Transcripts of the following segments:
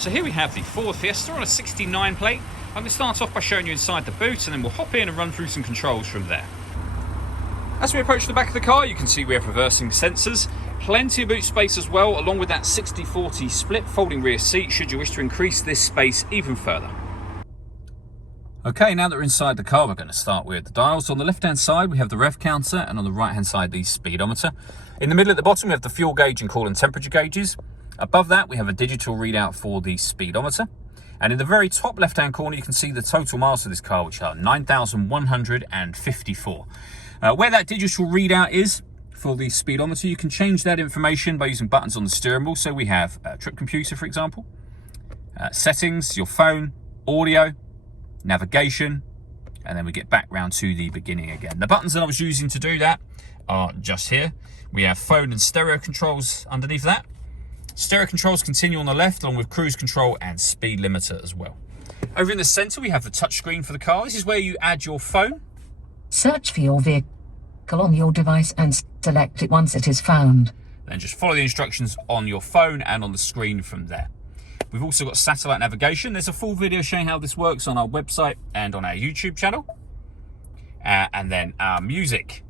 So here we have the Ford Fiesta on a 69 plate. I'm going to start off by showing you inside the boot, and then we'll hop in and run through some controls from there. As we approach the back of the car, you can see we have reversing sensors, plenty of boot space as well, along with that 60-40 split folding rear seat should you wish to increase this space even further. Okay, now that we're inside the car, we're going to start with the dials. On the left-hand side, we have the rev counter, and on the right-hand side, the speedometer. In the middle at the bottom, we have the fuel gauge and coolant temperature gauges. Above that, we have a digital readout for the speedometer. And in the very top left-hand corner, you can see the total miles for this car, which are 9,154. Where that digital readout is for the speedometer, you can change that information by using buttons on the steering wheel. So we have a trip computer, for example, settings, your phone, audio, navigation, and then we get back round to the beginning again. The buttons that I was using to do that are just here. We have phone and stereo controls underneath that. Stereo controls continue on the left, along with cruise control and speed limiter as well. Over in the center, we have the touchscreen for the car. This is where you add your phone. Search for your vehicle on your device and select it once it is found. Then just follow the instructions on your phone and on the screen from there. We've also got satellite navigation. There's a full video showing how this works on our website and on our YouTube channel. And then our music.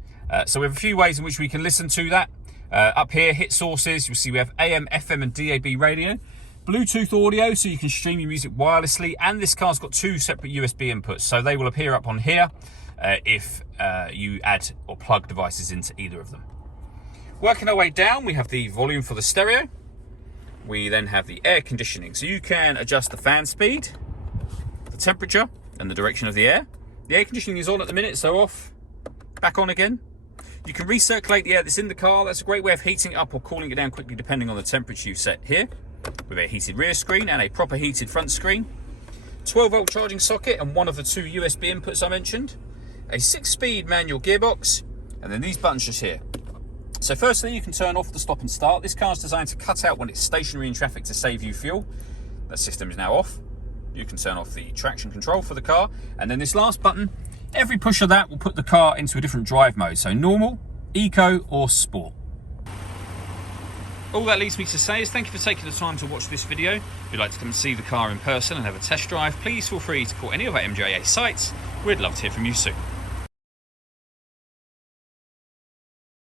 So we have a few ways in which we can listen to that. Up here, hit sources, you'll see we have AM, FM and DAB radio. Bluetooth audio, so you can stream your music wirelessly. And this car's got two separate USB inputs, so they will appear up on here if you add or plug devices into either of them. Working our way down, we have the volume for the stereo. We then have the air conditioning, so you can adjust the fan speed, the temperature and the direction of the air. The air conditioning is on at the minute, so off, back on again. You can recirculate the air that's in the car. That's a great way of heating it up or cooling it down quickly depending on the temperature you set here. With a heated rear screen and a proper heated front screen. 12-volt charging socket and one of the two USB inputs I mentioned. A 6-speed manual gearbox, and then these buttons just here. So firstly, you can turn off the stop and start. This car is designed to cut out when it's stationary in traffic to save you fuel. That system is now off. You can turn off the traction control for the car. And then this last button, every push of that will put the car into a different drive mode. So normal, eco or sport. All that leaves me to say is thank you for taking the time to watch this video. If you'd like to come and see the car in person and have a test drive, please feel free to call any of our MJA sites. We'd love to hear from you soon.